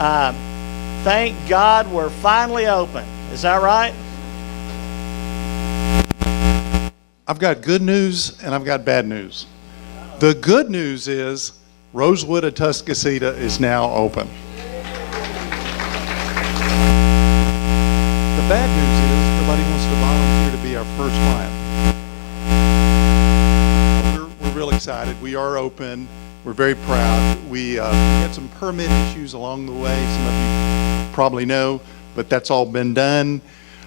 Thank God we're finally open. Is that right? I've got good news and I've got bad news. The good news is Rosewood Atascosita is now open. The bad news is nobody wants to volunteer to be our first client. We're real excited. We are open. We're very proud. We had some permit issues along the way. Some of you probably know, but that's all been done.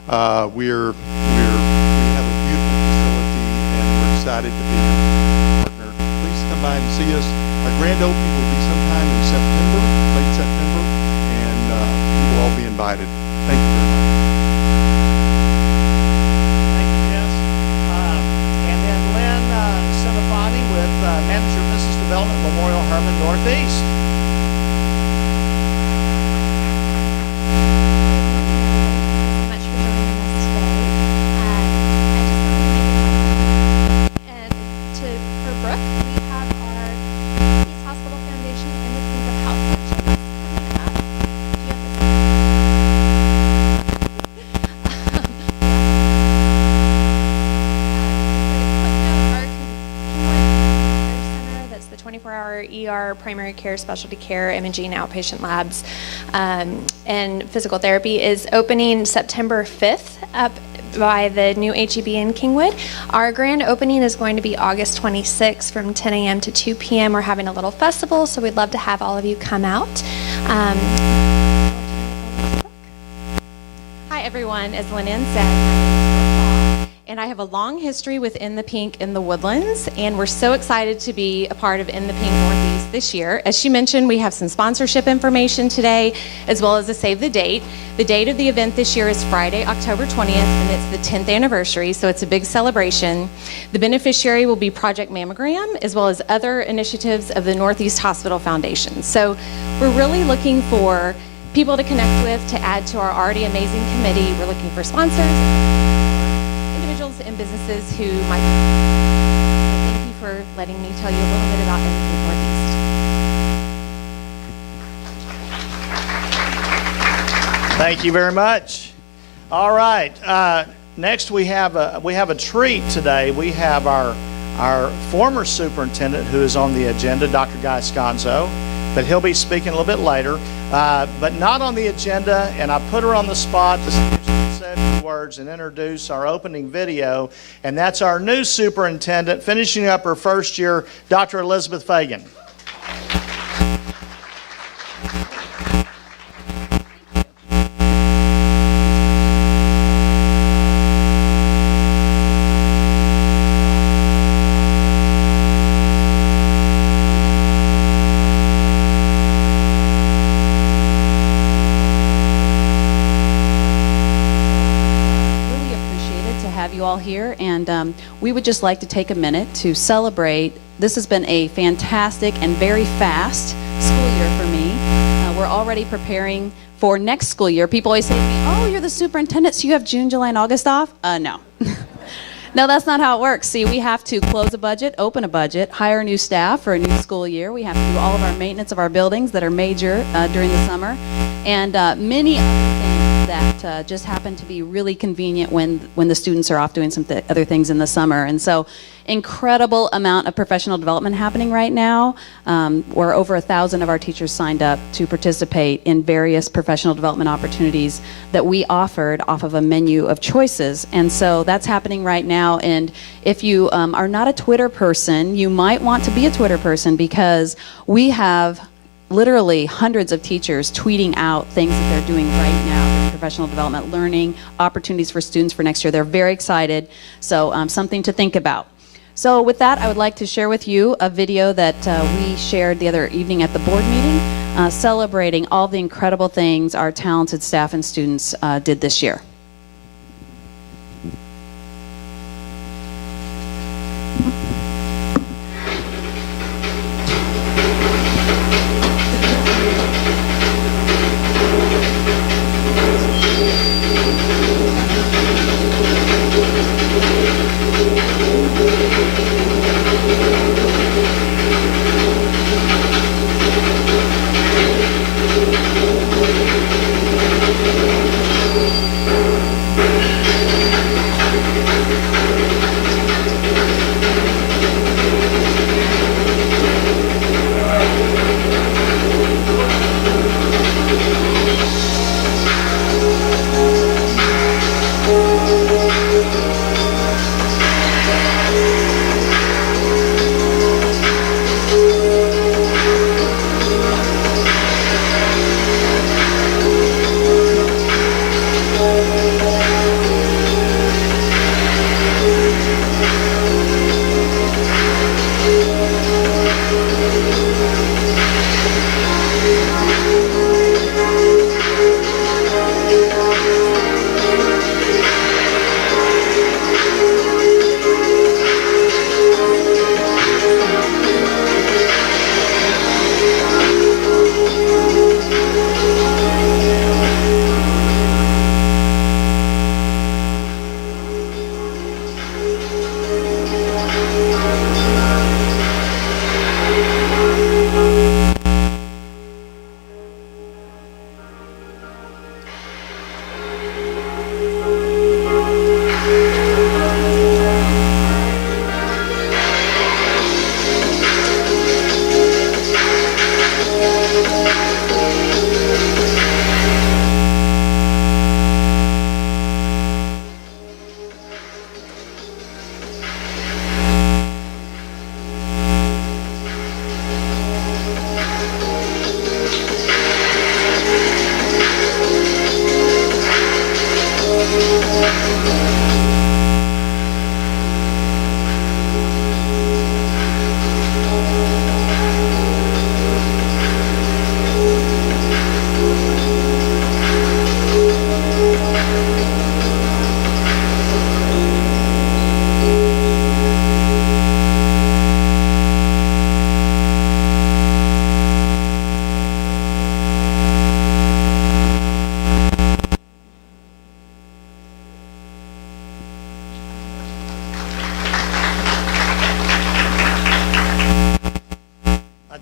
We have a beautiful facility, and we're excited to be your partner. Please come by and see us. Our grand opening will be sometime in September, late September, and you will all be invited. Thank you very much. Thank you, Jess. And then Lynn Cinefani with Manager of Business Development, Memorial Hermann Northeast. ER, primary care, specialty care, imaging, outpatient labs, and physical therapy is opening September 5th up by the new HEB in Kingwood. Our grand opening is going to be August 26th from 10 a.m. to 2 p.m. We're having a little festival, so we'd love to have all of you come out. Hi everyone, as Lynn said, my name is Brooke, and I have a long history with In the Pink in the Woodlands, and we're so excited to be a part of In the Pink Northeast this year. As she mentioned, we have some sponsorship information today, as well as a save the date. The date of the event this year is Friday, October 20th, and it's the 10th anniversary, so it's a big celebration. The beneficiary will be Project Mammogram, as well as other initiatives of the Northeast Hospital Foundation. So we're really looking for people to connect with to add to our already amazing committee. We're looking for sponsors, individuals and businesses who might be. Thank you for letting me tell you a little bit about In the Pink Northeast. Thank you very much. All right. Next, we have a treat today. We have our former superintendent who is on the agenda, Dr. Guy Sconzo, but he'll be speaking a little bit later. But not on the agenda, and I put her on the spot to see if she can say a few words and introduce our opening video, and that's our new superintendent, finishing up her first year, Dr. Elizabeth Fagan. Here, and we would just like to take a minute to celebrate. This has been a fantastic and very fast school year for me. We're already preparing for next school year. People always say to me, oh, you're the superintendent, so you have June, July, and August off? No. No, that's not how it works. See, we have to close a budget, open a budget, hire new staff for a new school year. We have to do all of our maintenance of our buildings that are major during the summer, and many other things that just happen to be really convenient when the students are off doing some other things in the summer. And so incredible amount of professional development happening right now. Where over 1,000 of our teachers signed up to participate in various professional development opportunities that we offered off of a menu of choices. And so that's happening right now. And if you are not a Twitter person, you might want to be a Twitter person, because we have literally hundreds of teachers tweeting out things that they're doing right now, professional development, learning opportunities for students for next year. They're very excited, so something to think about. So with that, I would like to share with you a video that we shared the other evening at the board meeting, celebrating all the incredible things our talented staff and students did this year.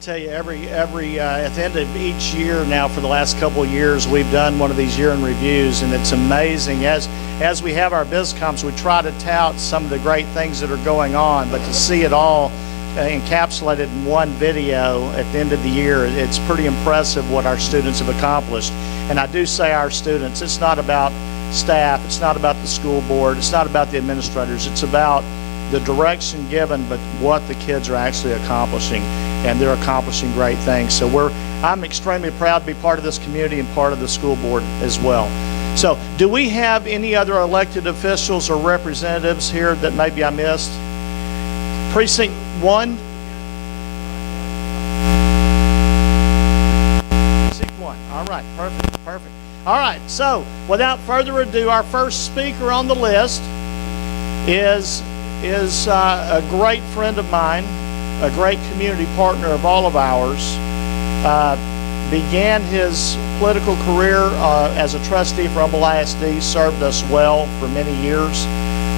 tell you, at the end of each year now, for the last couple of years, we've done one of these year-end reviews, and it's amazing. As we have our Bizcoms, we try to tout some of the great things that are going on, but to see it all encapsulated in one video at the end of the year, it's pretty impressive what our students have accomplished. And I do say our students, it's not about staff, it's not about the school board, it's not about the administrators, it's about the direction given, but what the kids are actually accomplishing, and they're accomplishing great things. So I'm extremely proud to be part of this community and part of the school board as well. So do we have any other elected officials or representatives here that maybe I missed? Precinct 1? Precinct 1. All right, perfect. All right, so without further ado, our first speaker on the list is a great friend of mine, a great community partner of all of ours. Began his political career as a trustee for Humble ISD, served us well for many years,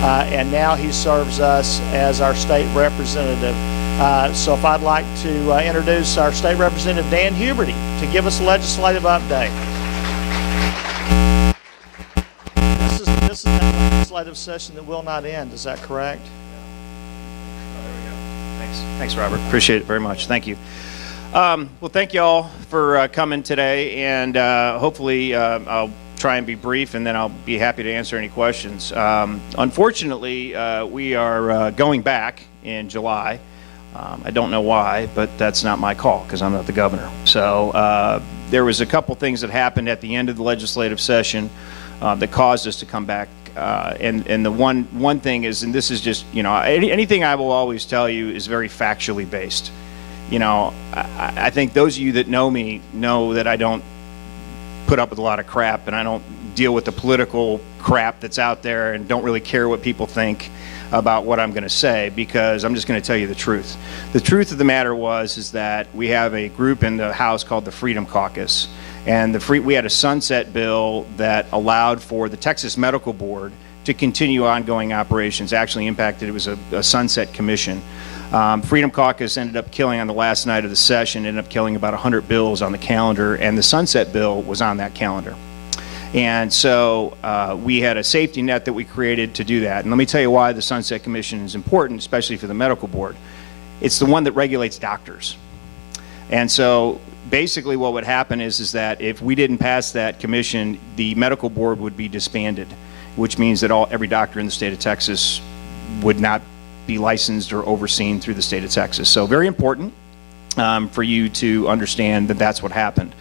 and now he serves us as our state representative. So if I'd like to introduce our state representative, Dan Huberty, to give us a legislative update. This is that legislative session that will not end, is that correct? Thanks, Robert. Appreciate it very much. Thank you. Well, thank you all for coming today, and hopefully I'll try and be brief, and then I'll be happy to answer any questions. Unfortunately, we are going back in July. I don't know why, but that's not my call because I'm not the governor. So there was a couple things that happened at the end of the legislative session that caused us to come back. And the one thing is, and this is just, anything I will always tell you is very factually based. I think those of you that know me know that I don't put up with a lot of crap, and I don't deal with the political crap that's out there, and don't really care what people think about what I'm going to say, because I'm just going to tell you the truth. The truth of the matter is that we have a group in the House called the Freedom Caucus, and we had a sunset bill that allowed for the Texas Medical Board to continue ongoing operations. Actually impacted, it was a sunset commission. Freedom Caucus ended up killing on the last night of the session, ended up killing about 100 bills on the calendar, and the sunset bill was on that calendar. And so we had a safety net that we created to do that. And let me tell you why the Sunset Commission is important, especially for the medical board. It's the one that regulates doctors. And so basically what would happen is that if we didn't pass that commission, the medical board would be disbanded, which means that every doctor in the state of Texas would not be licensed or overseen through the state of Texas. So very important for you to understand that that's what happened.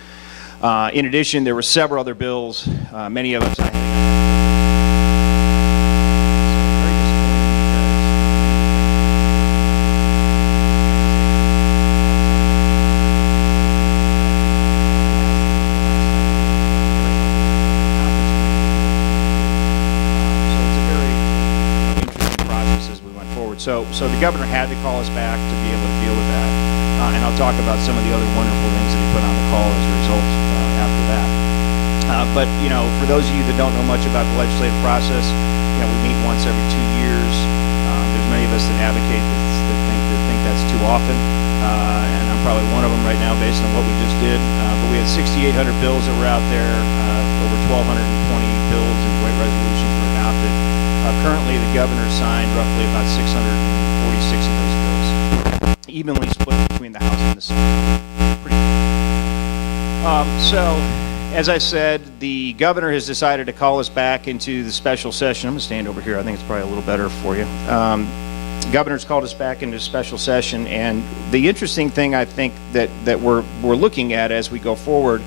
In addition, there were several other bills, many of us I think. So the governor had to call us back to be able to deal with that, and I'll talk about some of the other wonderful things that he put on the call as a result after that. But for those of you that don't know much about the legislative process, we meet once every 2 years. There's many of us that advocate that think that's too often, and I'm probably one of them right now based on what we just did. But we had 6,800 bills that were out there, over 1,220 bills and joint resolutions were adopted. Currently, the governor signed roughly about 646 of those bills, evenly split between the House and the Senate. So, as I said, the governor has decided to call us back into the special session. I'm going to stand over here. I think it's probably a little better for you. The governor's called us back into special session, and the interesting thing I think that we're looking at as we go forward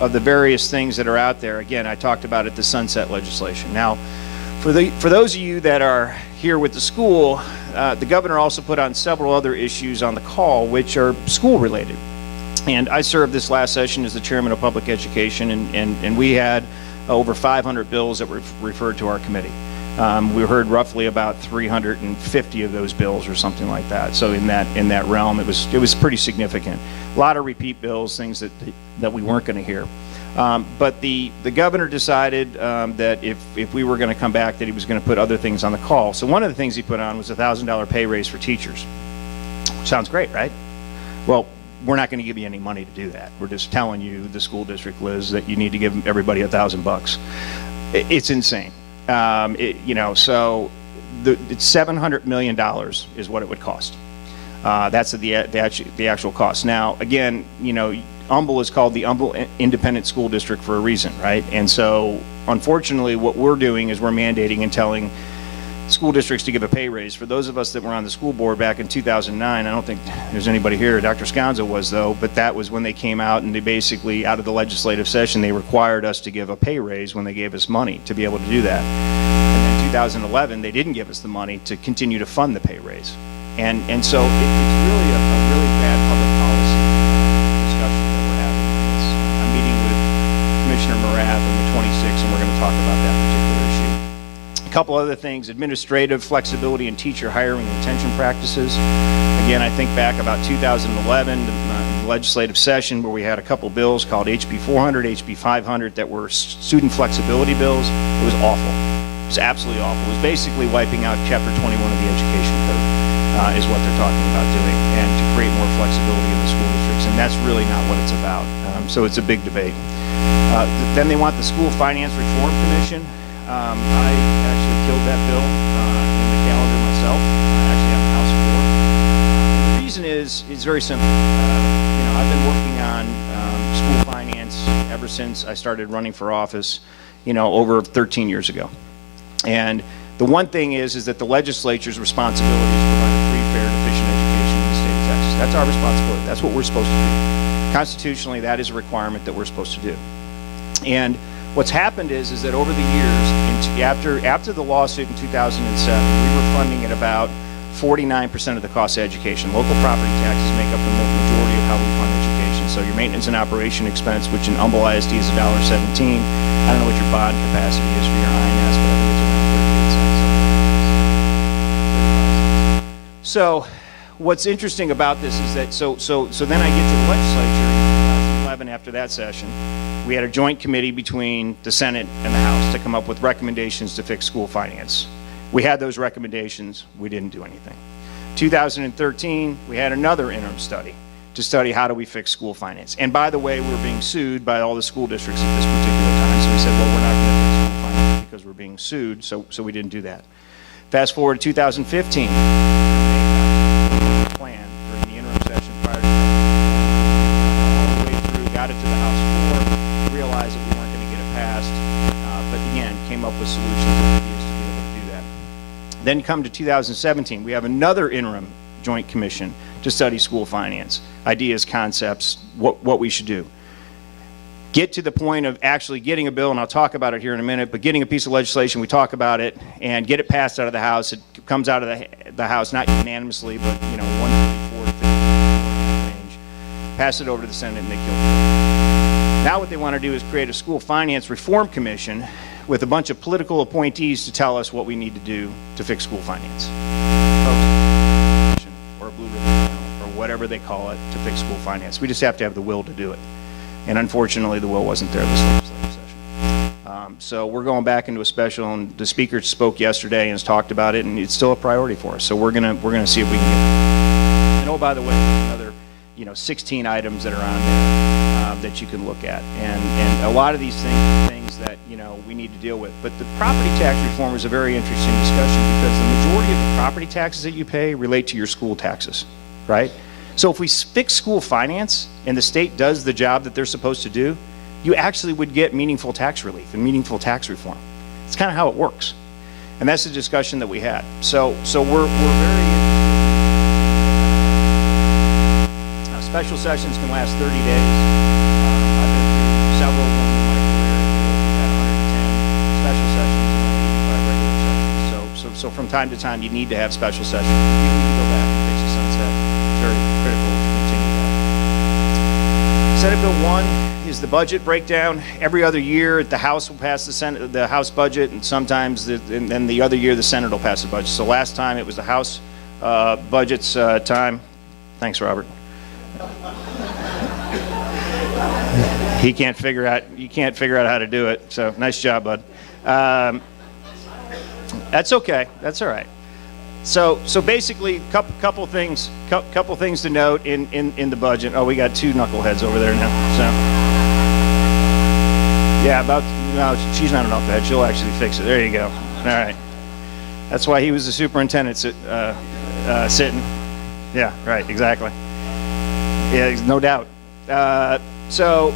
of the various things that are out there. Again, I talked about it, the sunset legislation. Now, for those of you that are here with the school, the governor also put on several other issues on the call which are school related. And I served this last session as the chairman of public education, and we had over 500 bills that were referred to our committee. We heard roughly about 350 of those bills or something like that. So in that realm, it was pretty significant. A lot of repeat bills, things that we weren't going to hear. But the governor decided that if we were going to come back, that he was going to put other things on the call. So one of the things he put on was a $1,000 pay raise for teachers. Sounds great, right? Well, we're not going to give you any money to do that. We're just telling you, the school district, Liz, that you need to give everybody $1,000. It's insane. So it's $700 million is what it would cost. That's the actual cost. Now, again, Humble is called the Humble Independent School District for a reason, right? And so, unfortunately, what we're doing is we're mandating and telling school districts to give a pay raise. For those of us that were on the school board back in 2009, I don't think there's anybody here, Dr. Sconzo was though, but that was when they came out and they basically, out of the legislative session, they required us to give a pay raise when they gave us money to be able to do that. And then 2011, they didn't give us the money to continue to fund the pay raise. And so it's really a really bad public policy discussion that we're having on this. I'm meeting with Commissioner Morath on the 26th, and we're going to talk about that particular issue. A couple other things: administrative flexibility in teacher hiring and retention practices. Again, I think back about 2011, the legislative session where we had a couple bills called HB 400, HB 500 that were student flexibility bills. It was awful. It was absolutely awful. It was basically wiping out Chapter 21 of the Education Code. Is what they're talking about doing, and to create more flexibility in the school districts, and that's really not what it's about. So it's a big debate. Then they want the School Finance Reform Commission. I actually killed that bill in the calendar myself. I actually have the House floor. The reason is it's very simple. I've been working on school finance ever since I started running for office, over 13 years ago. And the one thing is that the legislature's responsibility is to provide a free, fair, and efficient education in the state of Texas. That's our responsibility. That's what we're supposed to do. Constitutionally, that is a requirement that we're supposed to do. And what's happened is that over the years, after the lawsuit in 2007, we were funding at about 49% of the cost of education. Local property taxes make up the majority of how we fund education. So your maintenance and operation expense, which in Humble ISD is $1.17. I don't know what your bond capacity is for your INS, but I think it's around 38 cents. So what's interesting about this is that, so then I get to the legislature in 2011 after that session. We had a joint committee between the Senate and the House to come up with recommendations to fix school finance. We had those recommendations. We didn't do anything. 2013, we had another interim study to study how do we fix school finance. And by the way, we were being sued by all the school districts at this particular time. So we said, well, we're not going to fix school finance because we're being sued. So we didn't do that. Fast forward to 2015, plan during the interim session prior to all the way through, got it to the House floor, realized that we weren't going to get it passed, but again, came up with solutions and ideas to be able to do that. Then come to 2017, we have another interim joint commission to study school finance, ideas, concepts, what we should do. Get to the point of actually getting a bill, and I'll talk about it here in a minute, but getting a piece of legislation, we talk about it, and get it passed out of the House. It comes out of the House, not unanimously, but 134 to 50 range. Pass it over to the Senate, and they kill it. Now what they want to do is create a school finance reform commission with a bunch of political appointees to tell us what we need to do to fix school finance. Or a blue ribbon, or whatever they call it, to fix school finance. We just have to have the will to do it. And unfortunately, the will wasn't there this legislative session. So we're going back into a special, and the speaker spoke yesterday and has talked about it, and it's still a priority for us. So we're gonna see if we can get it. And oh, by the way, there's another 16 items that are on there that you can look at, and a lot of these things that we need to deal with. But the property tax reform is a very interesting discussion because the majority of the property taxes that you pay relate to your school taxes, right? So if we fix school finance and the state does the job that they're supposed to do, you actually would get meaningful tax relief and meaningful tax reform. It's kind of how it works. And that's the discussion that we had. So we're very interested. Special sessions can last 30 days. I've been through several of them in my career. We've had 110 special sessions and 85 regular sessions. So from time to time, you need to have special sessions. You need to go back and fix the sunset. It's very critical to continue that. Senate Bill 1 is the budget breakdown. Every other year, the House will pass the House budget, and sometimes and then the other year the Senate will pass the budget. So last time it was the House budget's time. Thanks, Robert. You can't figure out how to do it. So nice job, bud. That's okay. That's all right. So basically, couple things to note in the budget. Oh, we got two knuckleheads over there now. So yeah, no, she's not an knucklehead. She'll actually fix it. There you go. All right. That's why he was the superintendent sitting. Yeah, right. Exactly. Yeah, no doubt. So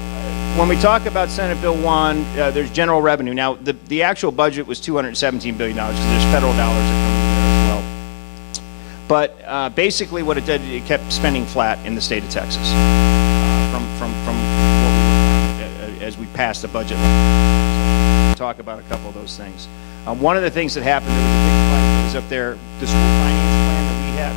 when we talk about Senate Bill 1, there's general revenue. Now, the actual budget was $217 billion because there's federal dollars that come in there as well. But basically what it did, it kept spending flat in the state of Texas from what we, as we passed the budget. So talk about a couple of those things. One of the things that happened, there was a big fight that was up there, the school finance plan that we had.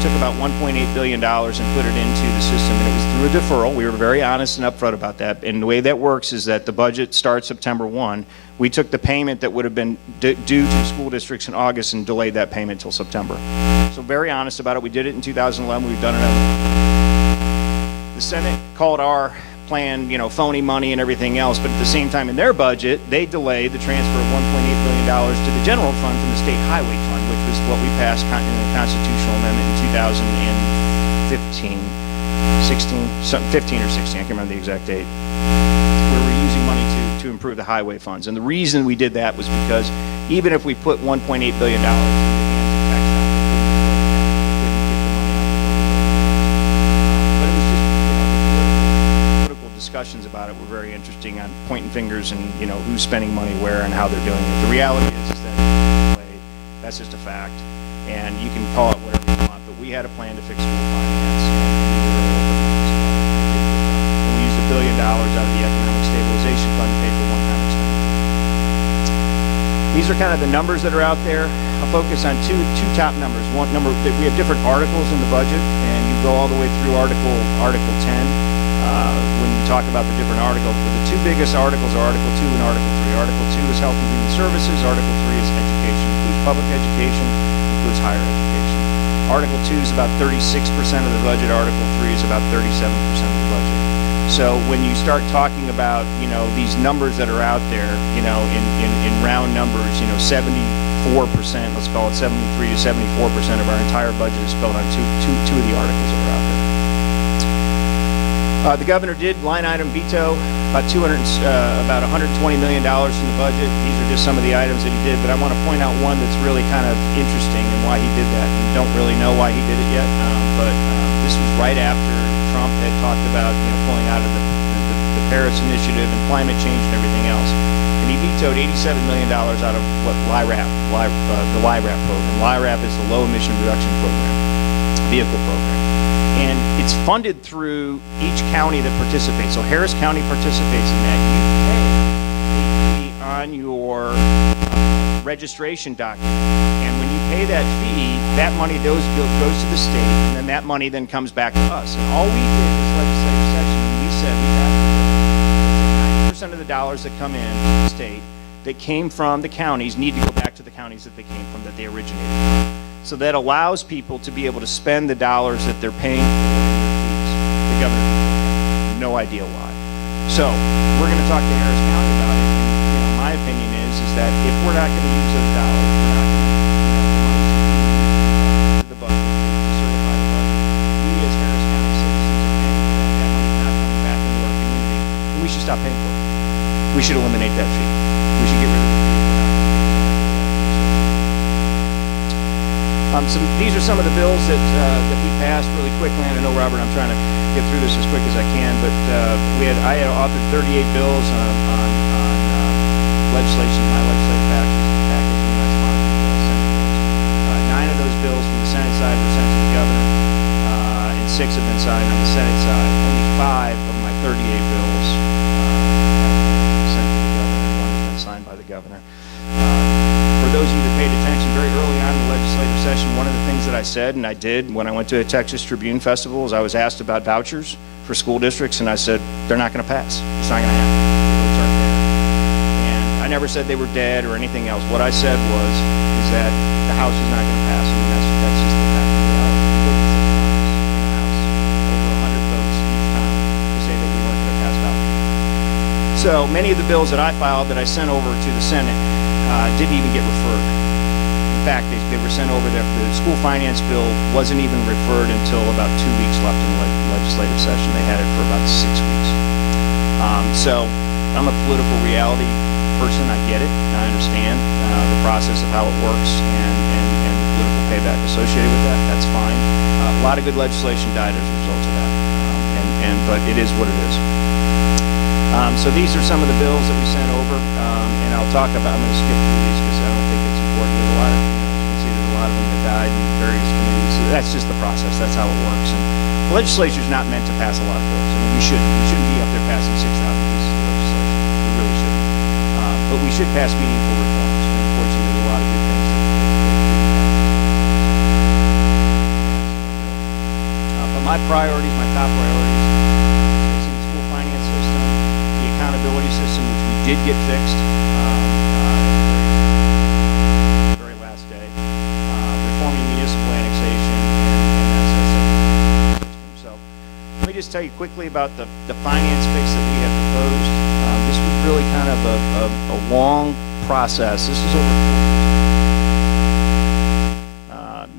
Took about $1.8 billion and put it into the system, and it was through a deferral. We were very honest and upfront about that. And the way that works is that the budget starts September 1. We took the payment that would have been due to school districts in August and delayed that payment till September. So very honest about it. We did it in 2011. We've done it. The Senate called our plan, phony money and everything else, but at the same time in their budget, they delayed the transfer of $1.8 billion to the general fund from the state highway fund, which was what we passed in the constitutional amendment in 2015, 15 or 16, I can't remember the exact date, where we're using money to improve the highway funds. And the reason we did that was because even if we put $1.8 billion in the hands of tax dollars, we couldn't get the money out of the but it was just, the political discussions about it were very interesting on pointing fingers and, who's spending money where and how they're doing it. The reality is that that's just a fact. And you can call it whatever you want, but we had a plan to fix school finance, and we used $1 billion out of the Economic Stabilization Fund to pay for one-time expenditure. These are kind of the numbers that are out there. I'll focus on two top numbers. One number that we have different articles in the budget, and you go all the way through Article 10. When you talk about the different articles, but the two biggest articles are Article 2 and Article 3. Article 2 is Health and Human Services. Article 3 is Education. Includes public education, includes higher education. Article 2 is about 36% of the budget. Article 3 is about 37% of the budget. So when you start talking about, these numbers that are out there, in round numbers, 74%, let's call it 73 to 74% of our entire budget is spent on two of the articles that are out there. The governor did line item veto about $120 million in the budget. These are just some of the items that he did, but I want to point out one that's really kind of interesting and why he did that. And don't really know why he did it yet, but this was right after Trump had talked about pulling out of the Paris Initiative and climate change and everything else. And he vetoed $87 million out of what LIRAP, the LIRAP program. LIRAP is the Low Emission Reduction Program, vehicle program. And it's funded through each county that participates. So Harris County participates in that. You pay a fee on your registration document. And when you pay that fee, that money goes to the state, and then that money then comes back to us. And all we did this legislative session, we said we have 90% of the dollars that come in to the state that came from the counties need to go back to the counties that they came from, that they originated from. So that allows people to be able to spend the dollars that they're paying for in their fees. The governor has no idea why. So we're going to talk to Harris County about it. And my opinion is that if we're not going to use those dollars, we're not going to the budget to certify the budget. We as Harris County citizens are paying for that. That money's not coming back into our community, and we should stop paying for it. We should eliminate that fee. We should get rid of the fee. These are some of the bills that we passed really quickly, and I know, Robert, I'm trying to get through this as quick as I can, but I had authored 38 bills on legislation, my legislative package, and I sponsored Senate bills. 9 of those bills from the Senate side were sent to the governor, and 6 have been signed on the Senate side. Only 5 of my 38 bills have been sent to the governor, and 1 has been signed by the governor. For those of you that paid attention very early on in the legislative session, one of the things that I said, and I did when I went to a Texas Tribune Festival, is I was asked about vouchers for school districts, and I said, they're not going to pass. It's not going to happen. The votes aren't there. And I never said they were dead or anything else. What I said is that the House is not going to pass them, and that's just the fact of the reality. We voted 6 times in the House, over 100 votes each time, to say that we weren't going to pass vouchers. So many of the bills that I filed that I sent over to the Senate didn't even get referred. In fact, they were sent over there. The school finance bill wasn't even referred until about 2 weeks left in the legislative session. They had it for about 6 weeks. So I'm a political reality person. I get it. I understand the process of how it works and the political payback associated with that. That's fine. A lot of good legislation died as a result of that. But it is what it is. So these are some of the bills that we sent over, and I'll talk about. I'm going to skip through these because I don't think it's important. There's a lot of, you can see there's a lot of them that died in various committees. So that's just the process. That's how it works. And the legislature is not meant to pass a lot of bills. I mean, we shouldn't be up there passing 6,000 pieces of legislation. We really shouldn't. But we should pass meaningful reforms. And unfortunately, there's a lot of good things that didn't pass. But my priorities, my top priorities, fixing the school finance system, the accountability system, which we did get fixed the very last day, reforming municipal annexation, and SSA. So let me just tell you quickly about the finance fix that we have proposed. This was really kind of a long process. This is over 4 years.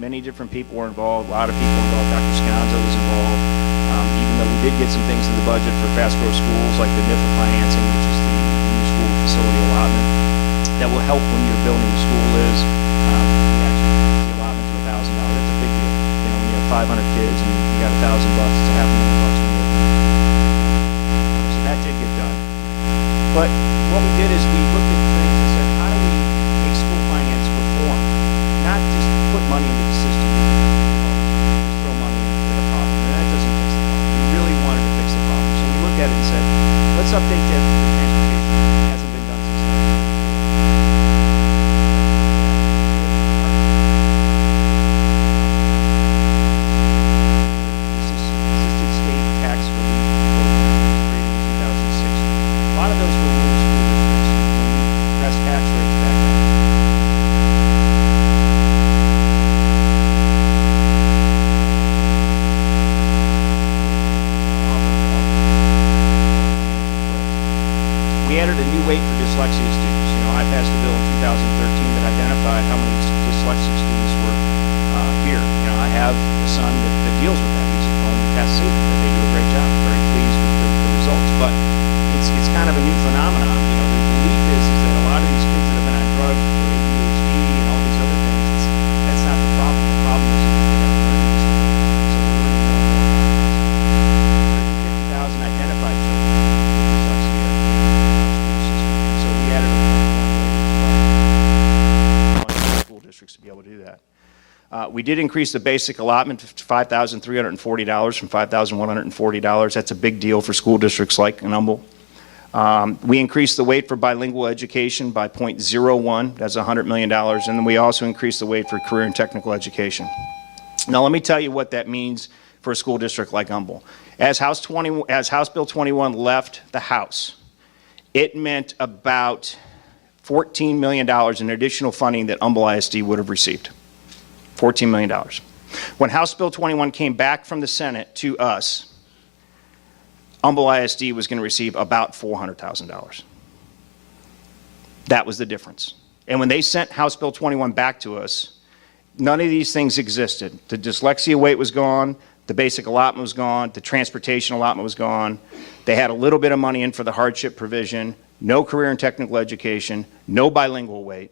Many different people were involved, a lot of people involved. Dr. Sconzo was involved. Even though we did get some things in the budget for fast growth schools, like the NIFA financing, which is the new school facility allotment, that will help when you're building a school is, we actually increased the allotment to $1,000. That's a big deal. You know, when you have 500 kids and you got $1,000, it's $500,000 when you so that did get done. But what we did is we looked at things and said, how do we make school finance reform? Not just put money into the system, just throw money into the problem. And that doesn't fix the problem. We really wanted to fix the problem. So we looked at it and said, let's update the transportation. It hasn't been done since 1994. Assisted state tax relief program was created in 2006. A lot of those were rural school districts when we pressed tax rates back then. We added a new weight for dyslexia students. You know, I passed a bill in 2013 that identified how many dyslexic students were here. You know, I have a son that deals with that. He's going to Atascosita. They do a great job. Very pleased with the results. But it's kind of a new phenomenon. You know, the belief is that a lot of these kids that have been on drugs for ADHD and all these other things, that's not the problem. The problem is that they have learning disabilities. So we're learning more and more about this. 150,000 identified children with dyslexia in our school system. And so we added a one way for school districts to be able to do that. We did increase the basic allotment to $5,340 from $5,140. That's a big deal for school districts like Humble. We increased the weight for bilingual education by 0.01. That's $100 million. And then we also increased the weight for career and technical education. Now, let me tell you what that means for a school district like Humble. As House Bill 21 left the House, it meant about $14 million in additional funding that Humble ISD would have received. $14 million. When House Bill 21 came back from the Senate to us, Humble ISD was going to receive about $400,000. That was the difference. And when they sent House Bill 21 back to us, none of these things existed. The dyslexia weight was gone, the basic allotment was gone, the transportation allotment was gone. They had a little bit of money in for the hardship provision, no career and technical education, no bilingual weight.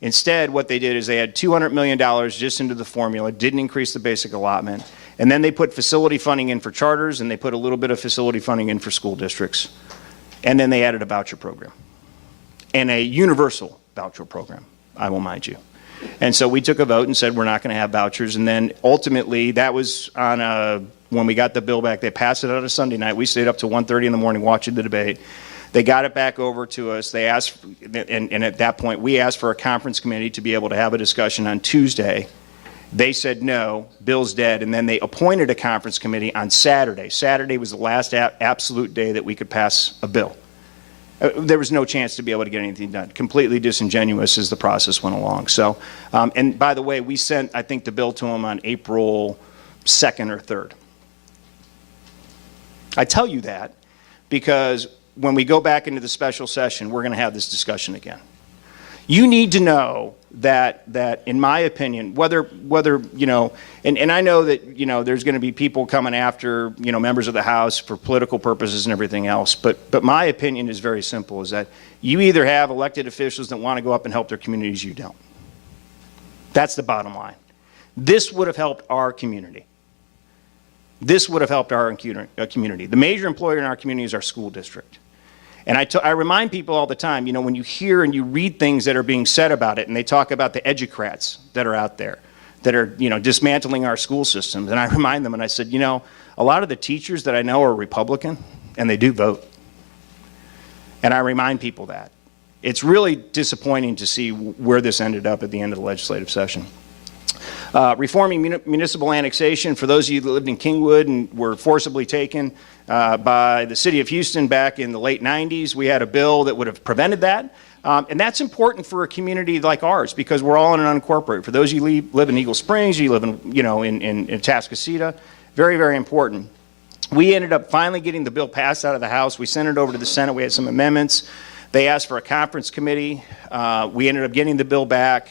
Instead, what they did is they had $200 million just into the formula, didn't increase the basic allotment, and then they put facility funding in for charters, and they put a little bit of facility funding in for school districts. And then they added a voucher program, and a universal voucher program, I will mind you. And so we took a vote and said we're not going to have vouchers, and then ultimately that was on when we got the bill back, they passed it on a Sunday night. We stayed up to 1:30 in the morning watching the debate. They got it back over to us. They asked, and at that point, we asked for a conference committee to be able to have a discussion on Tuesday. They said no, bill's dead, and then they appointed a conference committee on Saturday. Saturday was the last absolute day that we could pass a bill. There was no chance to be able to get anything done. Completely disingenuous as the process went along. So, and by the way, we sent, I think, the bill to them on April 2nd or 3rd. I tell you that because when we go back into the special session, we're going to have this discussion again. You need to know that in my opinion, whether you know, and I know that, you know, there's going to be people coming after, you know, members of the House for political purposes and everything else, but my opinion is very simple, is that you either have elected officials that want to go up and help their communities, you don't. That's the bottom line. This would have helped our community. This would have helped our community. The major employer in our community is our school district. And I remind people all the time, you know, when you hear and you read things that are being said about it, and they talk about the educrats that are out there, that are, you know, dismantling our school systems, and I remind them, and I said, you know, a lot of the teachers that I know are Republican, and they do vote. And I remind people that. It's really disappointing to see where this ended up at the end of the legislative session. Reforming municipal annexation, for those of you that lived in Kingwood and were forcibly taken by the city of Houston back in the late 90s, we had a bill that would have prevented that. And that's important for a community like ours because we're all in an unincorporated. For those of you who live in Eagle Springs, you live in, you know, in Atascosita, very, very important. We ended up finally getting the bill passed out of the House. We sent it over to the Senate. We had some amendments. They asked for a conference committee. We ended up getting the bill back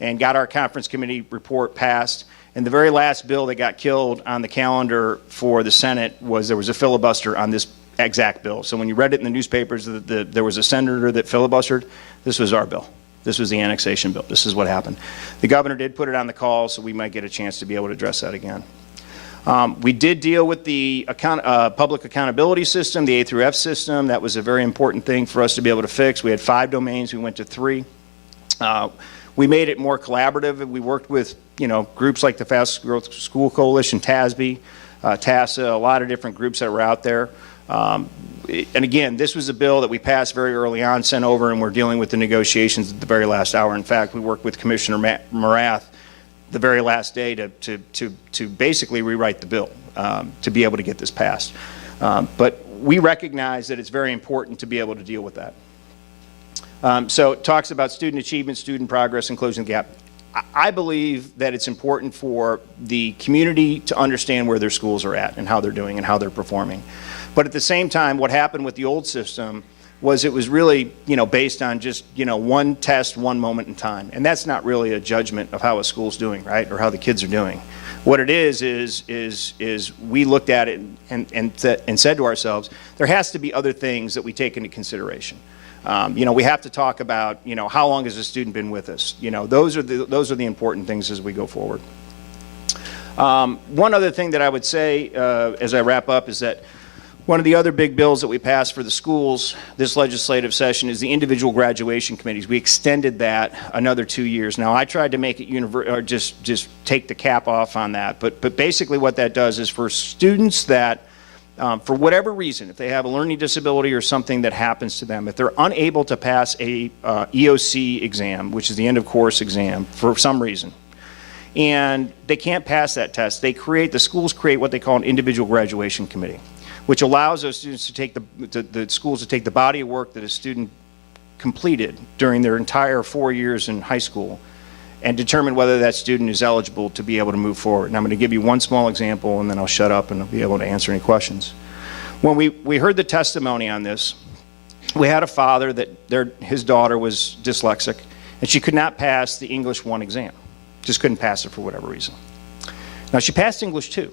and got our conference committee report passed. And the very last bill that got killed on the calendar for the Senate was there was a filibuster on this exact bill. So when you read it in the newspapers, there was a senator that filibustered. This was our bill. This was the annexation bill. This is what happened. The governor did put it on the call, so we might get a chance to be able to address that again. We did deal with the public accountability system, the A through F system. That was a very important thing for us to be able to fix. We had 5 domains. We went to 3. We made it more collaborative. We worked with, you know, groups like the Fast Growth School Coalition, TASB, TASA, a lot of different groups that were out there. And again, this was a bill that we passed very early on, sent over, and we're dealing with the negotiations at the very last hour. In fact, we worked with Commissioner Morath the very last day to basically rewrite the bill to be able to get this passed. But we recognize that it's very important to be able to deal with that. So it talks about student achievement, student progress, and closing the gap. I believe that it's important for the community to understand where their schools are at and how they're doing and how they're performing. But at the same time, what happened with the old system was it was really, you know, based on just, you know, one test, one moment in time. And that's not really a judgment of how a school's doing, right, or how the kids are doing. What it is we looked at it and said to ourselves, there has to be other things that we take into consideration. You know, we have to talk about, you know, how long has a student been with us? You know, those are the important things as we go forward. One other thing that I would say as I wrap up is that one of the other big bills that we passed for the schools this legislative session is the individual graduation committees. We extended that another 2 years. Now, I tried to make it or just take the cap off on that, but basically what that does is for students that for whatever reason, if they have a learning disability or something that happens to them, if they're unable to pass a EOC exam, which is the end of course exam, for some reason, and they can't pass that test, the schools create what they call an individual graduation committee, which allows those students to take the schools to take the body of work that a student completed during their entire 4 years in high school and determine whether that student is eligible to be able to move forward. And I'm going to give you one small example, and then I'll shut up and I'll be able to answer any questions. When we heard the testimony on this, we had a father that his daughter was dyslexic, and she could not pass the English 1 exam. Just couldn't pass it for whatever reason. Now, she passed English 2,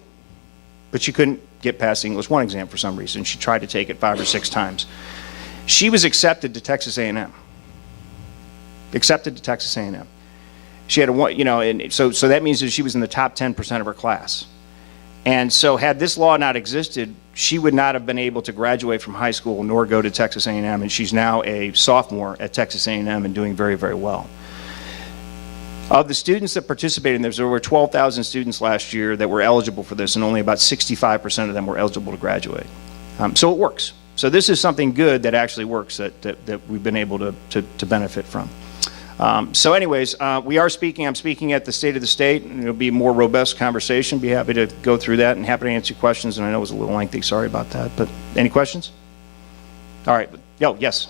but she couldn't get past the English 1 exam for some reason. She tried to take it 5 or 6 times. She was accepted to Texas A&M. Accepted to Texas A&M. She had a, you know, and so that means that she was in the top 10% of her class. And so had this law not existed, she would not have been able to graduate from high school nor go to Texas A&M, and she's now a sophomore at Texas A&M and doing very, very well. Of the students that participated in this, there were 12,000 students last year that were eligible for this, and only about 65% of them were eligible to graduate. So it works. So this is something good that actually works that we've been able to benefit from. So anyways, I'm speaking at the State of the State, and it'll be a more robust conversation. Be happy to go through that and happy to answer questions, and I know it was a little lengthy, sorry about that, but any questions? All right, yes.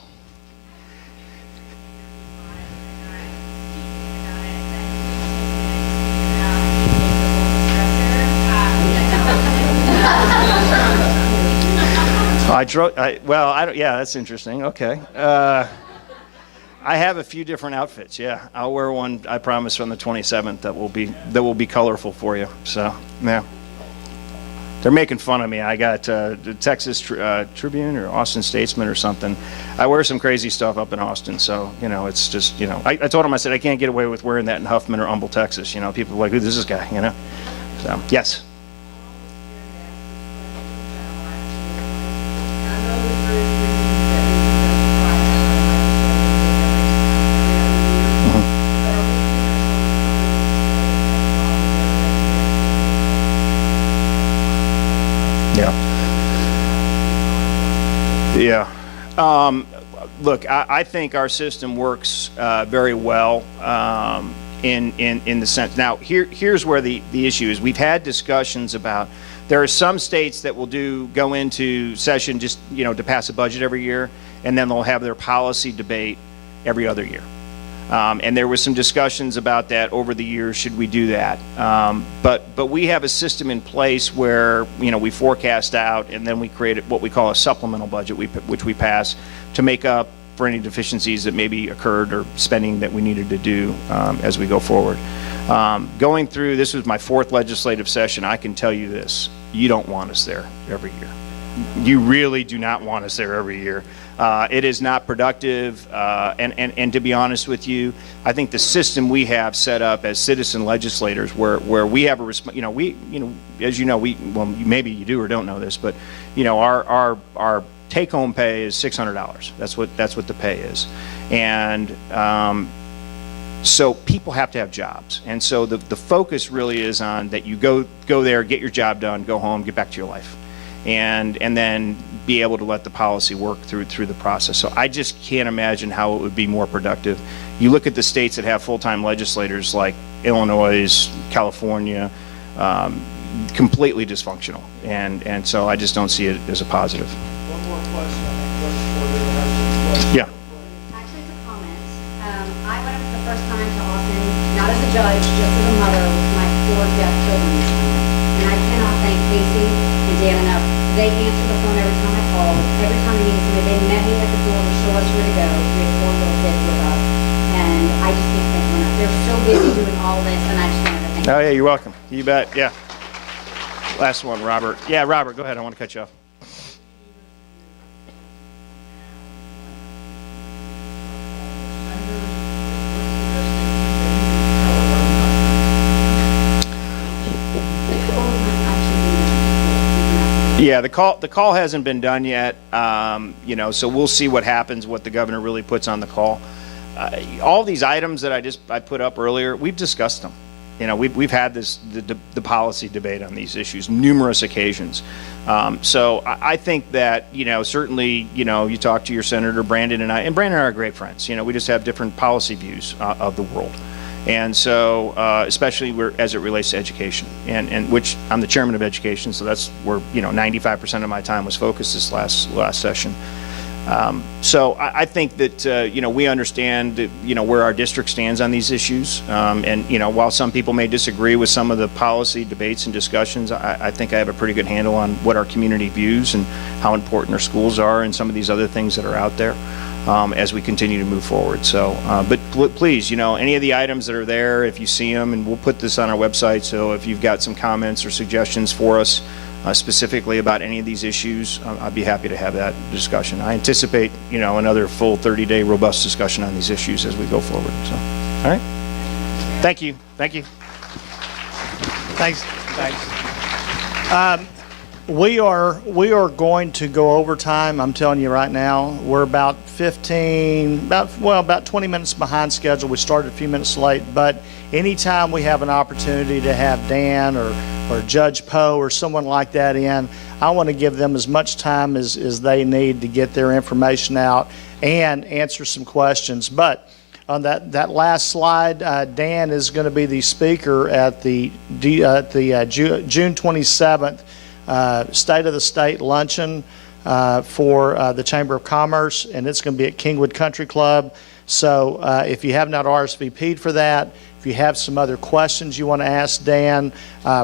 Yeah, that's interesting, okay. I have a few different outfits. Yeah, I'll wear one. I promise on the 27th that will be colorful for you. So yeah, they're making fun of me. I got the Texas Tribune or Austin Statesman or something. I wear some crazy stuff up in Austin. So it's just I told them, I said I can't get away with wearing that in Huffman or Humble, Texas. People are like, who's this guy? So yes. Yeah. Look, I think our system works very well in the sense. Now, here's where the issue is. We've had discussions about there are some states that will go into session just to pass a budget every year, and then they'll have their policy debate every other year. And there was some discussions about that over the years. Should we do that? But we have a system in place where we forecast out, and then we create what we call a supplemental budget, which we pass to make up for any deficiencies that maybe occurred or spending that we needed to do as we go forward. Going through, this was my 4th legislative session. I can tell you this: you don't want us there every year. You really do not want us there every year. It is not productive, and to be honest with you, I think the system we have set up as citizen legislators, where we have a as well, maybe you do or don't know this, but our take-home pay is $600. That's what the pay is, and so people have to have jobs, and so the focus really is on that. You go there, get your job done, go home, get back to your life. And then be able to let the policy work through the process. So I just can't imagine how it would be more productive. You look at the states that have full-time legislators like Illinois, California, completely dysfunctional. And so I just don't see it as a positive. One more question. Yeah. Actually, it's a comment. I went up for the first time to Austin, not as a judge, just as a mother with my 4 deaf children this summer. And I cannot thank Casey and Dan enough. They answer the phone every time I call. Every time they need somebody, they met me at the door to show us where to go. We had 4 little kids with us. And I just can't thank them enough. They're so busy doing all this, and I just wanted to thank them. Oh, yeah, you're welcome. You bet. Yeah. Last one, Robert. Yeah, Robert, go ahead. I want to cut you off. Yeah, the call hasn't been done yet, so we'll see what happens, what the governor really puts on the call. All these items that I put up earlier, we've discussed them. We've had the policy debate on these issues numerous occasions. So I think that certainly you talk to your senator Brandon and Brandon and I are great friends. We just have different policy views of the world. And so, especially as it relates to education, and which I'm the chairman of education, so that's where 95% of my time was focused this last session. So I think that we understand where our district stands on these issues, and while some people may disagree with some of the policy debates and discussions, I think I have a pretty good handle on what our community views and how important our schools are and some of these other things that are out there. As we continue to move forward. So, but please, any of the items that are there, if you see them, and we'll put this on our website, so if you've got some comments or suggestions for us specifically about any of these issues, I'd be happy to have that discussion. I anticipate, another full 30-day robust discussion on these issues as we go forward. So, all right. Thank you. Thank you. Thanks. We are going to go overtime. I'm telling you right now. We're about 20 minutes behind schedule. We started a few minutes late, but anytime we have an opportunity to have Dan or Judge Poe or someone like that in, I want to give them as much time as they need to get their information out and answer some questions. But on that last slide, Dan is going to be the speaker at the June 27th State of the State luncheon for the Chamber of Commerce, and it's going to be at Kingwood Country Club. So if you have not RSVP'd for that, if you have some other questions you want to ask Dan,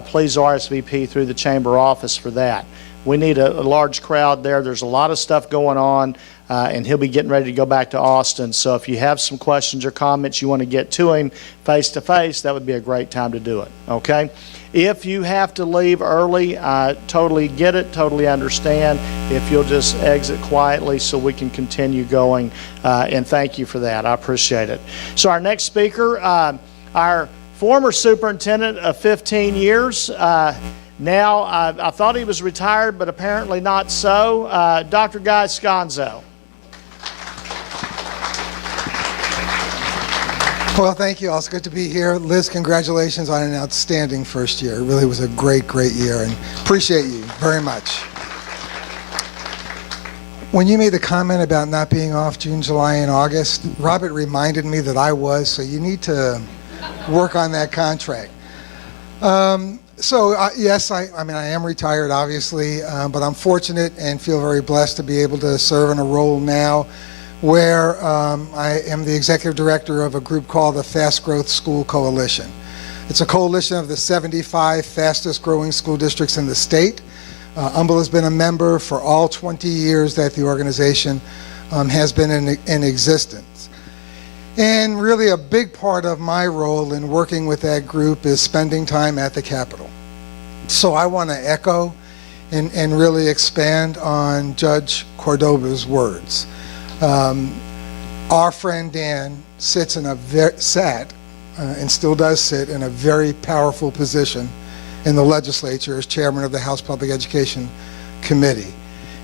please RSVP through the Chamber office for that. we need a large crowd there. There's a lot of stuff going on, and he'll be getting ready to go back to Austin. So if you have some questions or comments you want to get to him face to face, that would be a great time to do it, okay? If you have to leave early, I totally get it, totally understand. If you'll just exit quietly so we can continue going, and thank you for that. I appreciate it. So our next speaker, our former superintendent of 15 years, now I thought he was retired, but apparently not so, Dr. Guy Sconzo. Well, thank you all. It's good to be here. Liz, congratulations on an outstanding first year. It really was a great, great year, and appreciate you very much. When you made the comment about not being off June, July, and August, Robert reminded me that I was, so you need to work on that contract. Yes, I am retired, obviously, but I'm fortunate and feel very blessed to be able to serve in a role now where I am the executive director of a group called the Fast Growth School Coalition. It's a coalition of the 75 fastest growing school districts in the state. Humble has been a member for all 20 years that the organization has been in existence. And really a big part of my role in working with that group is spending time at the Capitol. So I want to echo and really expand on Judge Cordoba's words. Our friend Dan sat and still does sit in a very powerful position in the legislature as chairman of the House Public Education Committee.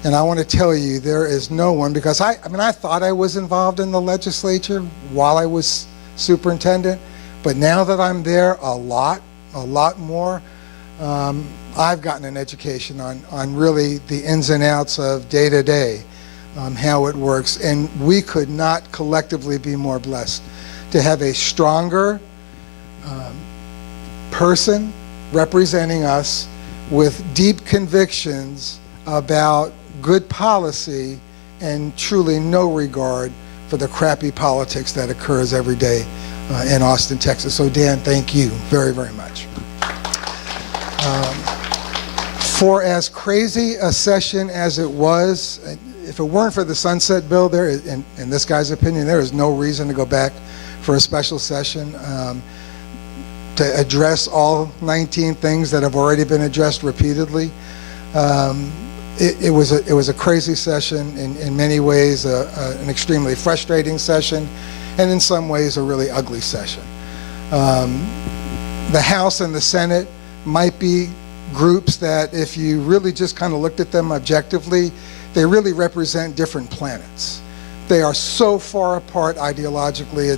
And I want to tell you, there is no one, because I thought I was involved in the legislature while I was superintendent, but now that I'm there a lot more, I've gotten an education on really the ins and outs of day-to-day, how it works. And we could not collectively be more blessed to have a stronger person representing us with deep convictions about good policy and truly no regard for the crappy politics that occurs every day in Austin, Texas. So Dan, thank you very, very much. For as crazy a session as it was, if it weren't for the Sunset Bill, in this guy's opinion, there is no reason to go back for a special session to address all 19 things that have already been addressed repeatedly. It was a crazy session, in many ways an extremely frustrating session, and in some ways a really ugly session. The House and the Senate might be groups that, if you really just kind of looked at them objectively, they really represent different planets. They are so far apart ideologically,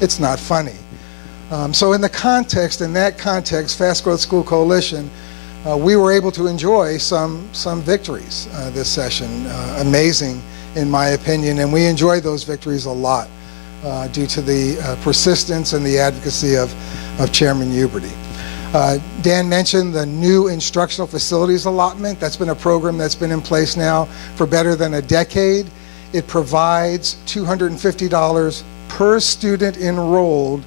it's not funny. So in that context, Fast Growth School Coalition, we were able to enjoy some victories this session, amazing in my opinion, and we enjoyed those victories a lot due to the persistence and the advocacy of Chairman Huberty. Dan mentioned the new instructional facilities allotment. That's been a program that's been in place now for better than a decade. It provides $250 per student enrolled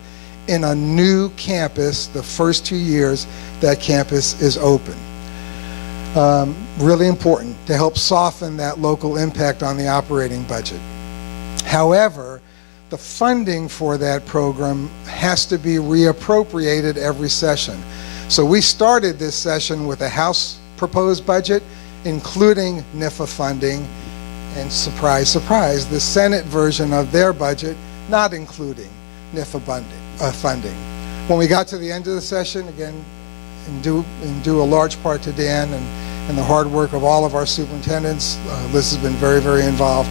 in a new campus the first 2 years that campus is open. Really important to help soften that local impact on the operating budget. However, the funding for that program has to be reappropriated every session. So we started this session with a House proposed budget, including NIFA funding, and surprise, surprise, the Senate version of their budget not including NIFA funding. When we got to the end of the session, again, and due a large part to Dan and the hard work of all of our superintendents, Liz has been very, very involved,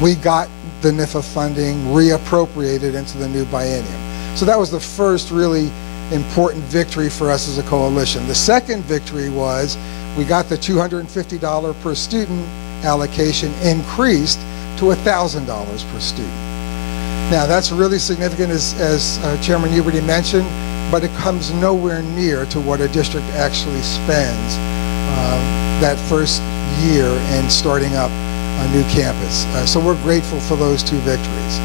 we got the NIFA funding reappropriated into the new biennium. So that was the first really important victory for us as a coalition. The second victory was we got the $250 per student allocation increased to $1,000 per student. Now that's really significant, as Chairman Huberty mentioned, but it comes nowhere near to what a district actually spends that first year in starting up a new campus. So we're grateful for those two victories.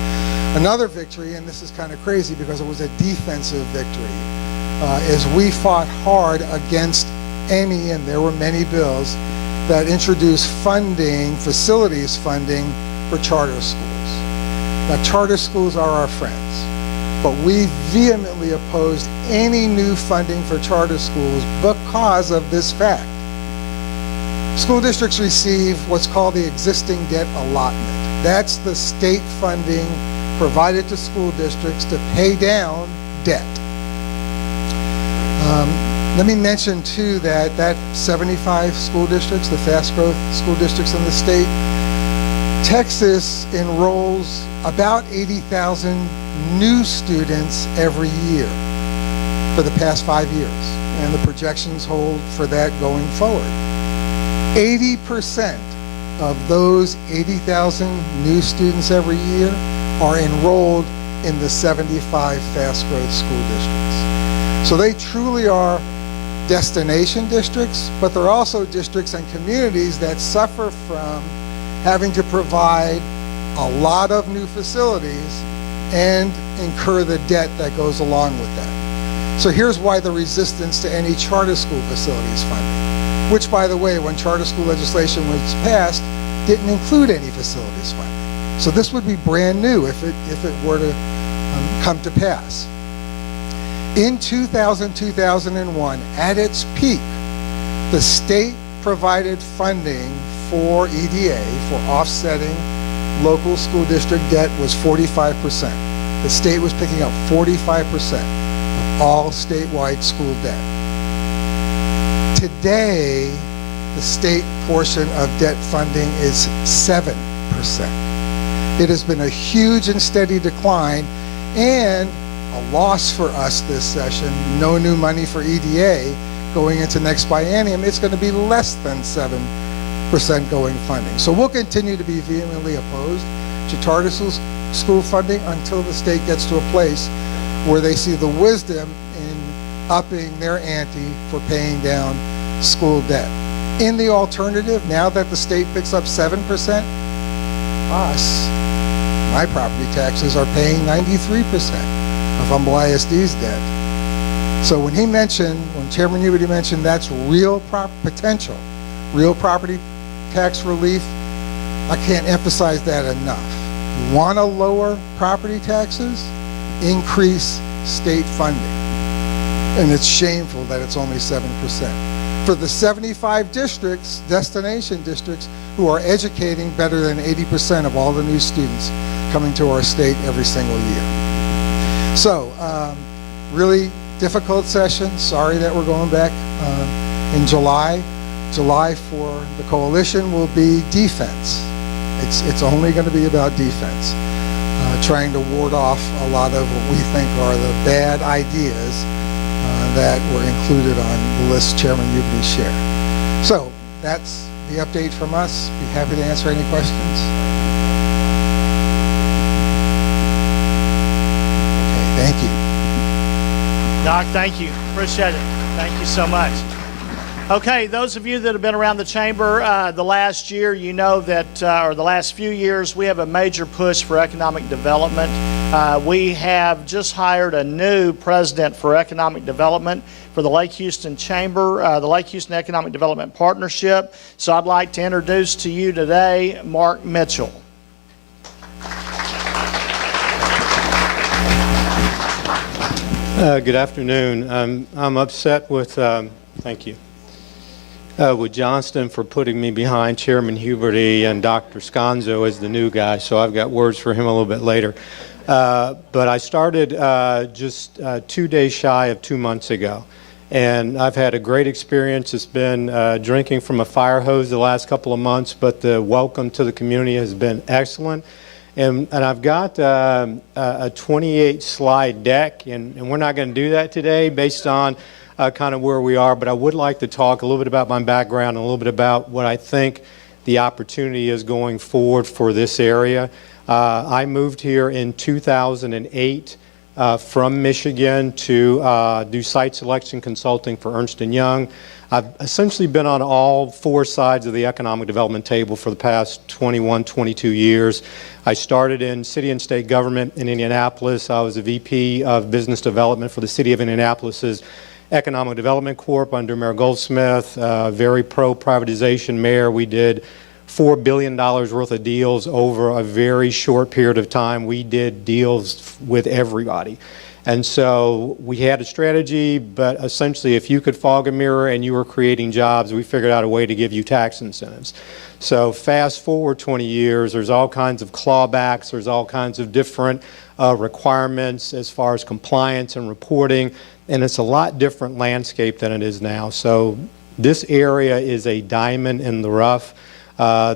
Another victory, and this is kind of crazy because it was a defensive victory, is we fought hard against any, and there were many bills, that introduced funding, facilities funding for charter schools. Now, charter schools are our friends, but we vehemently opposed any new funding for charter schools because of this fact. School districts receive what's called the existing debt allotment. That's the state funding provided to school districts to pay down debt. Let me mention too that 75 school districts, the fast growth school districts in the state, Texas enrolls about 80,000 new students every year for the past 5 years, and the projections hold for that going forward. 80% of those 80,000 new students every year are enrolled in the 75 fast growth school districts. So they truly are destination districts, but they're also districts and communities that suffer from having to provide a lot of new facilities and incur the debt that goes along with that. So here's why the resistance to any charter school facilities funding, which, by the way, when charter school legislation was passed, didn't include any facilities funding. So this would be brand new if it were to come to pass. In 2000-2001, at its peak, the state provided funding for EDA, for offsetting local school district debt, was 45%. The state was picking up 45% of all statewide school debt. Today, the state portion of debt funding is 7%. It has been a huge and steady decline, and a loss for us this session. No new money for EDA going into next biennium. It's going to be less than 7% going funding. So we'll continue to be vehemently opposed to charter school funding until the state gets to a place where they see the wisdom in upping their ante for paying down school debt. In the alternative, now that the state picks up 7%, my property taxes are paying 93% of Humble ISD's debt. So when Chairman Huberty mentioned that's real potential, real property tax relief, I can't emphasize that enough. You want to lower property taxes? Increase state funding. And it's shameful that it's only 7%. For the 75 districts, destination districts, who are educating better than 80% of all the new students coming to our state every single year. So, really difficult session. Sorry that we're going back in July. July for the coalition will be defense. It's only going to be about defense, trying to ward off a lot of what we think are the bad ideas that were included on the list Chairman Huberty shared. So that's the update from us. Be happy to answer any questions. Okay, thank you. Doc, thank you. Appreciate it. Thank you so much. Okay, those of you that have been around the chamber the last year, you know that, or the last few years, we have a major push for economic development. We have just hired a new president for economic development for the Lake Houston Chamber, the Lake Houston Economic Development Partnership. So I'd like to introduce to you today Mark Mitchell. Good afternoon. I'm upset with, thank you, with Johnston for putting me behind Chairman Huberty and Dr. Sconzo as the new guy, so I've got words for him a little bit later. But I started just 2 days shy of 2 months ago, and I've had a great experience. It's been drinking from a fire hose the last couple of months, but the welcome to the community has been excellent. And I've got a 28-slide deck, and we're not going to do that today based on kind of where we are, but I would like to talk a little bit about my background and a little bit about what I think the opportunity is going forward for this area. I moved here in 2008 from Michigan to do site selection consulting for Ernst & Young. I've essentially been on all four sides of the economic development table for the past 21, 22 years. I started in city and state government in Indianapolis. I was a VP of business development for the city of Indianapolis's Economic Development Corp. under Mayor Goldsmith, very pro-privatization mayor. We did $4 billion worth of deals over a very short period of time. We did deals with everybody. And so we had a strategy, but essentially if you could fog a mirror and you were creating jobs, we figured out a way to give you tax incentives. So fast forward 20 years, there's all kinds of clawbacks, there's all kinds of different requirements as far as compliance and reporting, and it's a lot different landscape than it is now. So this area is a diamond in the rough.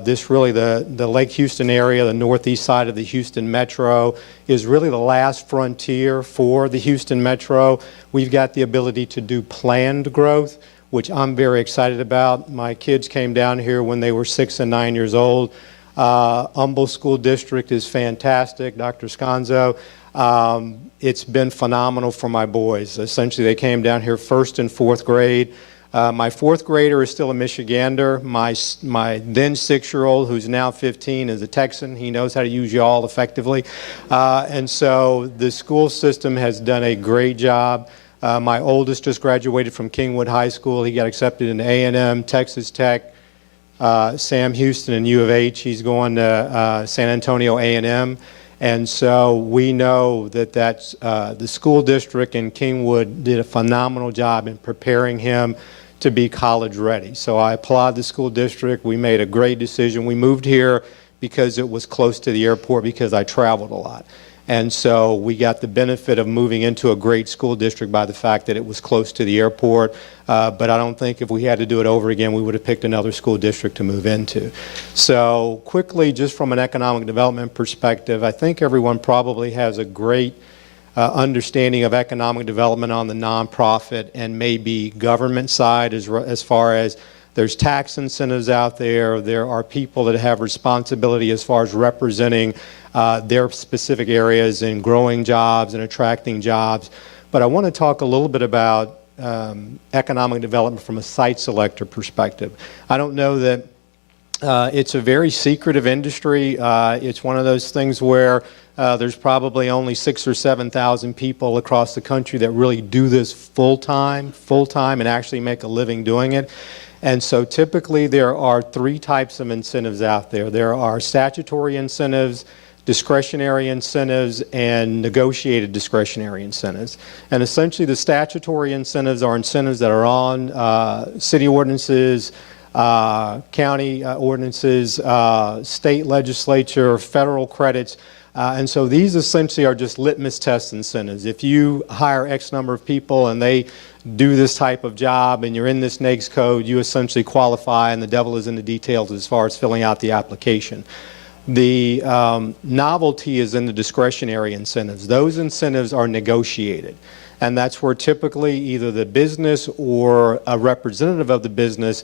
This really, the Lake Houston area, the northeast side of the Houston Metro, is really the last frontier for the Houston Metro. We've got the ability to do planned growth, which I'm very excited about. My kids came down here when they were 6 and 9 years old. Humble School District is fantastic, Dr. Sconzo. It's been phenomenal for my boys. Essentially, they came down here 1st and 4th grade. My 4th grader is still a Michigander. My then 6-year-old, who's now 15, is a Texan. He knows how to use y'all effectively. And so the school system has done a great job. My oldest just graduated from Kingwood High School. He got accepted into A&M, Texas Tech, Sam Houston, and U of H. He's going to San Antonio A&M. And so we know that the school district in Kingwood did a phenomenal job in preparing him to be college ready. So I applaud the school district. We made a great decision. We moved here because it was close to the airport because I traveled a lot. And so we got the benefit of moving into a great school district by the fact that it was close to the airport. But I don't think if we had to do it over again, we would have picked another school district to move into. So quickly, just from an economic development perspective, I think everyone probably has a great understanding of economic development on the nonprofit and maybe government side as far as there's tax incentives out there. There are people that have responsibility as far as representing their specific areas and growing jobs and attracting jobs. But I want to talk a little bit about economic development from a site selector perspective. I don't know that it's a very secretive industry. It's one of those things where there's probably only 6,000 or 7,000 people across the country that really do this full-time, and actually make a living doing it. And so typically there are 3 types of incentives out there. There are statutory incentives, discretionary incentives, and negotiated discretionary incentives. And essentially the statutory incentives are incentives that are on city ordinances, county ordinances, state legislature, federal credits. And so these essentially are just litmus test incentives. If you hire X number of people and they do this type of job and you're in this NAICS code, you essentially qualify, and the devil is in the details as far as filling out the application. The novelty is in the discretionary incentives. Those incentives are negotiated. And that's where typically either the business or a representative of the business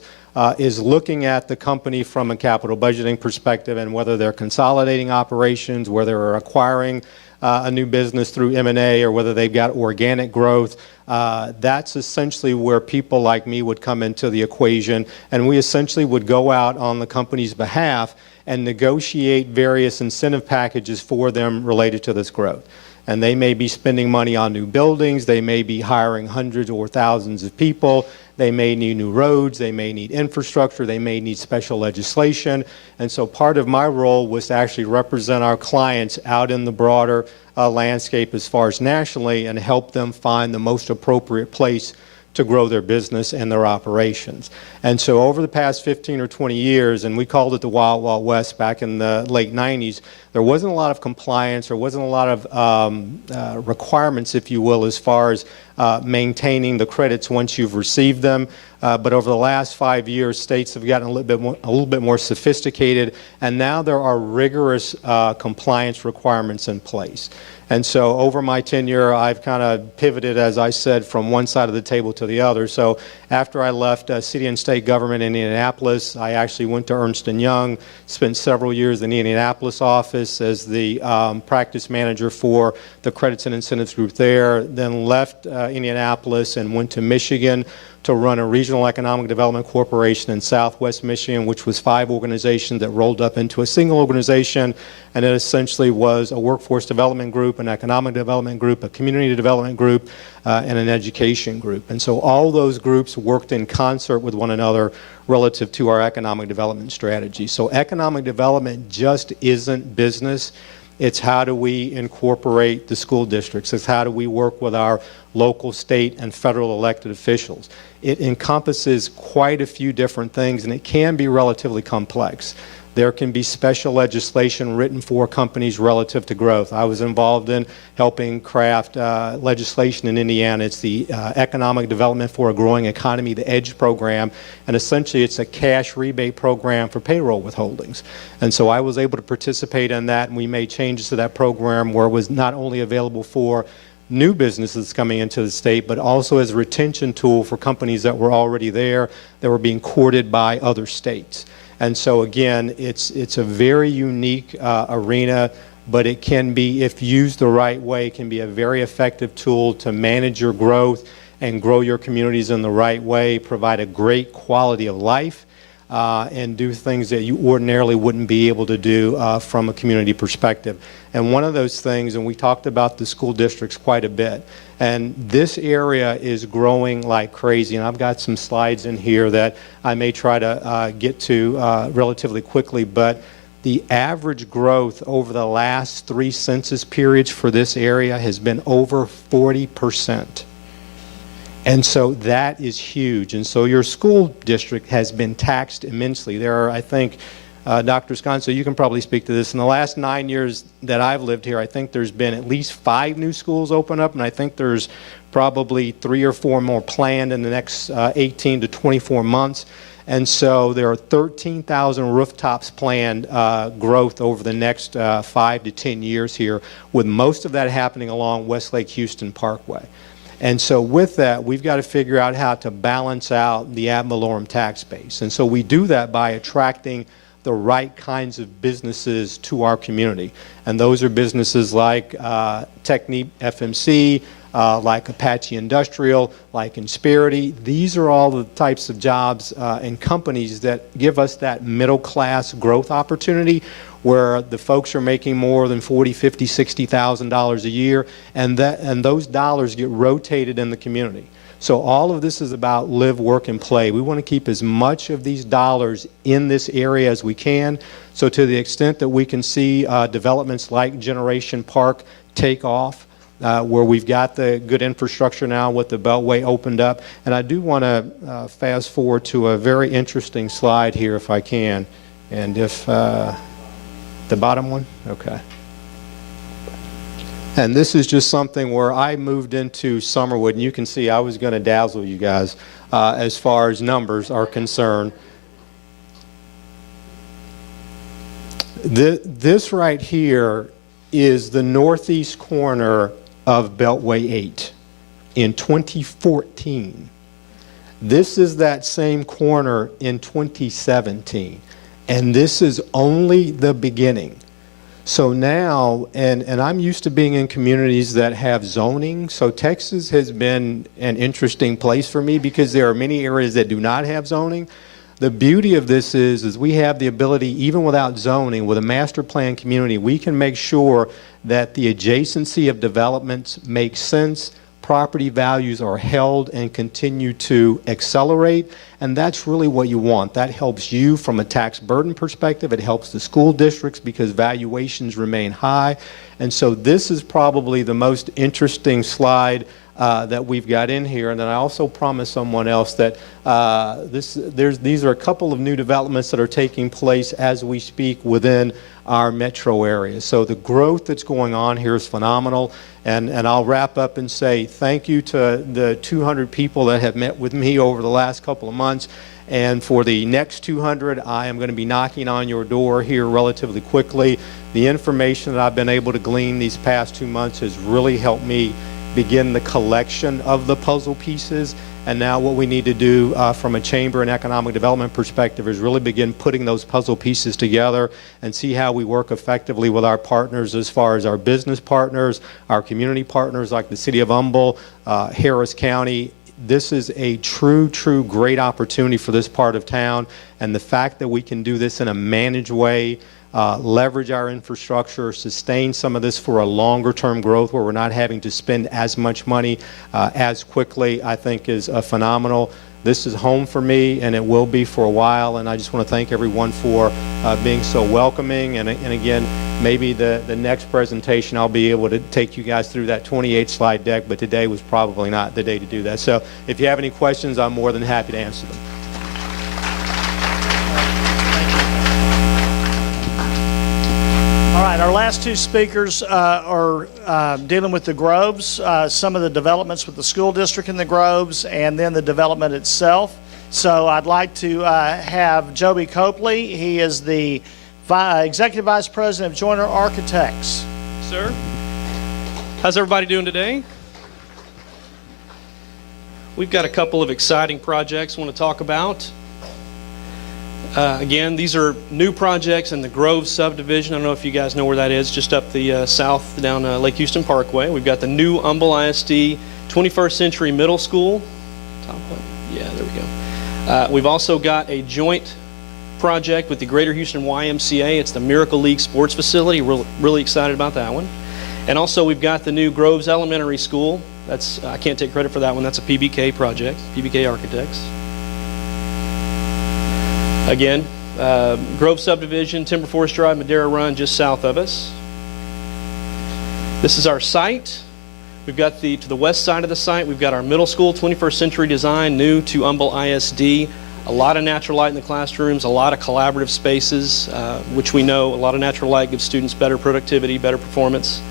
is looking at the company from a capital budgeting perspective and whether they're consolidating operations, whether they're acquiring a new business through M&A, or whether they've got organic growth. That's essentially where people like me would come into the equation, and we essentially would go out on the company's behalf and negotiate various incentive packages for them related to this growth. And they may be spending money on new buildings, they may be hiring hundreds or thousands of people, they may need new roads, they may need infrastructure, they may need special legislation. And so part of my role was to actually represent our clients out in the broader landscape as far as nationally and help them find the most appropriate place to grow their business and their operations. And so over the past 15 or 20 years, and we called it the Wild Wild West back in the late 90s, there wasn't a lot of compliance, there wasn't a lot of requirements, if you will, as far as maintaining the credits once you've received them. But over the last 5 years, states have gotten a little bit more sophisticated, and now there are rigorous compliance requirements in place. And so over my tenure, I've kind of pivoted, as I said, from one side of the table to the other. So after I left city and state government in Indianapolis, I actually went to Ernst & Young, spent several years in the Indianapolis office as the practice manager for the credits and incentives group there, then left Indianapolis and went to Michigan to run a regional economic development corporation in Southwest Michigan, which was 5 organizations that rolled up into a single organization, and it essentially was a workforce development group, an economic development group, a community development group, and an education group. And so all those groups worked in concert with one another relative to our economic development strategy. So economic development just isn't business. It's how do we incorporate the school districts. It's how do we work with our local, state, and federal elected officials. It encompasses quite a few different things, and it can be relatively complex. There can be special legislation written for companies relative to growth. I was involved in helping craft legislation in Indiana. It's the Economic Development for a Growing Economy, the EDGE program, and essentially it's a cash rebate program for payroll withholdings. And so I was able to participate in that, and we made changes to that program where it was not only available for new businesses coming into the state, but also as a retention tool for companies that were already there, that were being courted by other states. And so again, it's a very unique arena, but it can be, if used the right way, it can be a very effective tool to manage your growth and grow your communities in the right way, provide a great quality of life, and do things that you ordinarily wouldn't be able to do from a community perspective. And one of those things, and we talked about the school districts quite a bit, and this area is growing like crazy. And I've got some slides in here that I may try to get to relatively quickly, but the average growth over the last 3 census periods for this area has been over 40%. And so that is huge. And so your school district has been taxed immensely. There are, I think, Dr. Sconzo, you can probably speak to this. In the last 9 years that I've lived here, I think there's been at least 5 new schools open up, and I think there's probably 3 or 4 more planned in the next 18 to 24 months. And so there are 13,000 rooftops planned growth over the next 5 to 10 years here, with most of that happening along Westlake Houston Parkway. And so with that, we've got to figure out how to balance out the ad valorem tax base. And so we do that by attracting the right kinds of businesses to our community. And those are businesses like Technip FMC, like Apache Industrial, like Insperity. These are all the types of jobs and companies that give us that middle-class growth opportunity where the folks are making more than $40,000, $50,000, $60,000 a year, and those dollars get rotated in the community. So all of this is about live, work, and play. We want to keep as much of these dollars in this area as we can. So to the extent that we can see developments like Generation Park take off, where we've got the good infrastructure now with the Beltway opened up. And I do want to fast forward to a very interesting slide here if I can. And if the bottom one? Okay. And this is just something where I moved into Summerwood, and you can see I was going to dazzle you guys as far as numbers are concerned. This right here is the northeast corner of Beltway 8 in 2014. This is that same corner in 2017. And this is only the beginning. So now, and I'm used to being in communities that have zoning, so Texas has been an interesting place for me because there are many areas that do not have zoning. The beauty of this is we have the ability, even without zoning, with a master plan community, we can make sure that the adjacency of developments makes sense, property values are held and continue to accelerate, and that's really what you want. That helps you from a tax burden perspective. It helps the school districts because valuations remain high. And so this is probably the most interesting slide that we've got in here. And then I also promised someone else that these are a couple of new developments that are taking place as we speak within our metro area. So the growth that's going on here is phenomenal. And I'll wrap up and say thank you to the 200 people that have met with me over the last couple of months. And for the next 200, I am going to be knocking on your door here relatively quickly. The information that I've been able to glean these past 2 months has really helped me begin the collection of the puzzle pieces. And now what we need to do from a chamber and economic development perspective is really begin putting those puzzle pieces together and see how we work effectively with our partners as far as our business partners, our community partners like the City of Humble, Harris County, This is a true great opportunity for this part of town, and the fact that we can do this in a managed way, leverage our infrastructure, sustain some of this for a longer term growth where we're not having to spend as much money as quickly, I think is phenomenal. This is home for me, and it will be for a while, and I just want to thank everyone for being so welcoming. And again, maybe the next presentation I'll be able to take you guys through that 28 slide deck, but today was probably not the day to do that. So if you have any questions, I'm more than happy to answer them. All right, our last two speakers are dealing with the Groves, some of the developments with the school district in the Groves, and then the development itself. So I'd like to have Joby Copley. He is the Executive Vice President of Joyner Architects. Sir, how's everybody doing today? We've got a couple of exciting projects I want to talk about. Again, these are new projects in the Grove subdivision. I don't know if you guys know where that is, just up the south down Lake Houston Parkway. We've got the new Humble ISD 21st Century Middle School. Top one. Yeah, there we go. We've also got a joint project with the Greater Houston YMCA. It's the Miracle League Sports Facility. We're really excited about that one. And also we've got the new Groves Elementary School. That's I can't take credit for that one. That's a PBK project, PBK Architects. Again, Grove Subdivision, Timber Forest Drive, Madera Run, just south of us. This is our site. We've got to the west side of the site, we've got our middle school, 21st century design, new to Humble ISD. A lot of natural light in the classrooms, a lot of collaborative spaces, which we know a lot of natural light gives students better productivity, better performance.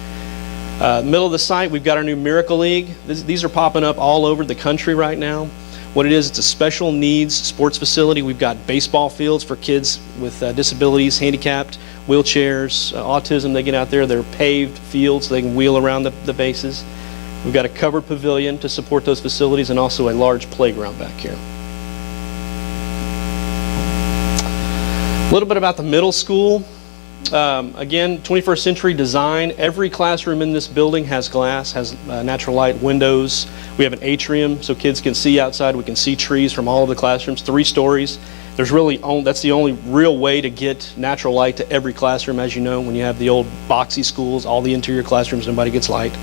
Middle of the site, we've got our new Miracle League. These are popping up all over the country right now. What it is, it's a special needs sports facility. We've got baseball fields for kids with disabilities, handicapped, wheelchairs, autism. They get out there. They're paved fields so they can wheel around the bases. We've got a covered pavilion to support those facilities and also a large playground back here. A little bit about the middle school. Again, 21st century design. Every classroom in this building has glass, has natural light windows. We have an atrium so kids can see outside. We can see trees from all of the classrooms, 3 stories. There's really that's the only real way to get natural light to every classroom. As you know, when you have the old boxy schools, all the interior classrooms, nobody gets light.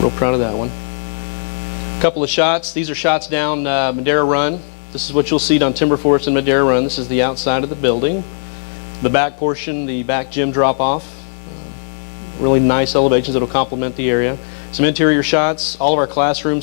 Real proud of that one. A couple of shots. These are shots down Madera Run. This is what you'll see on Timber Forest and Madera Run. This is the outside of the building. The back portion, the back gym drop-off. Really nice elevations that will complement the area. Some interior shots. All of our classrooms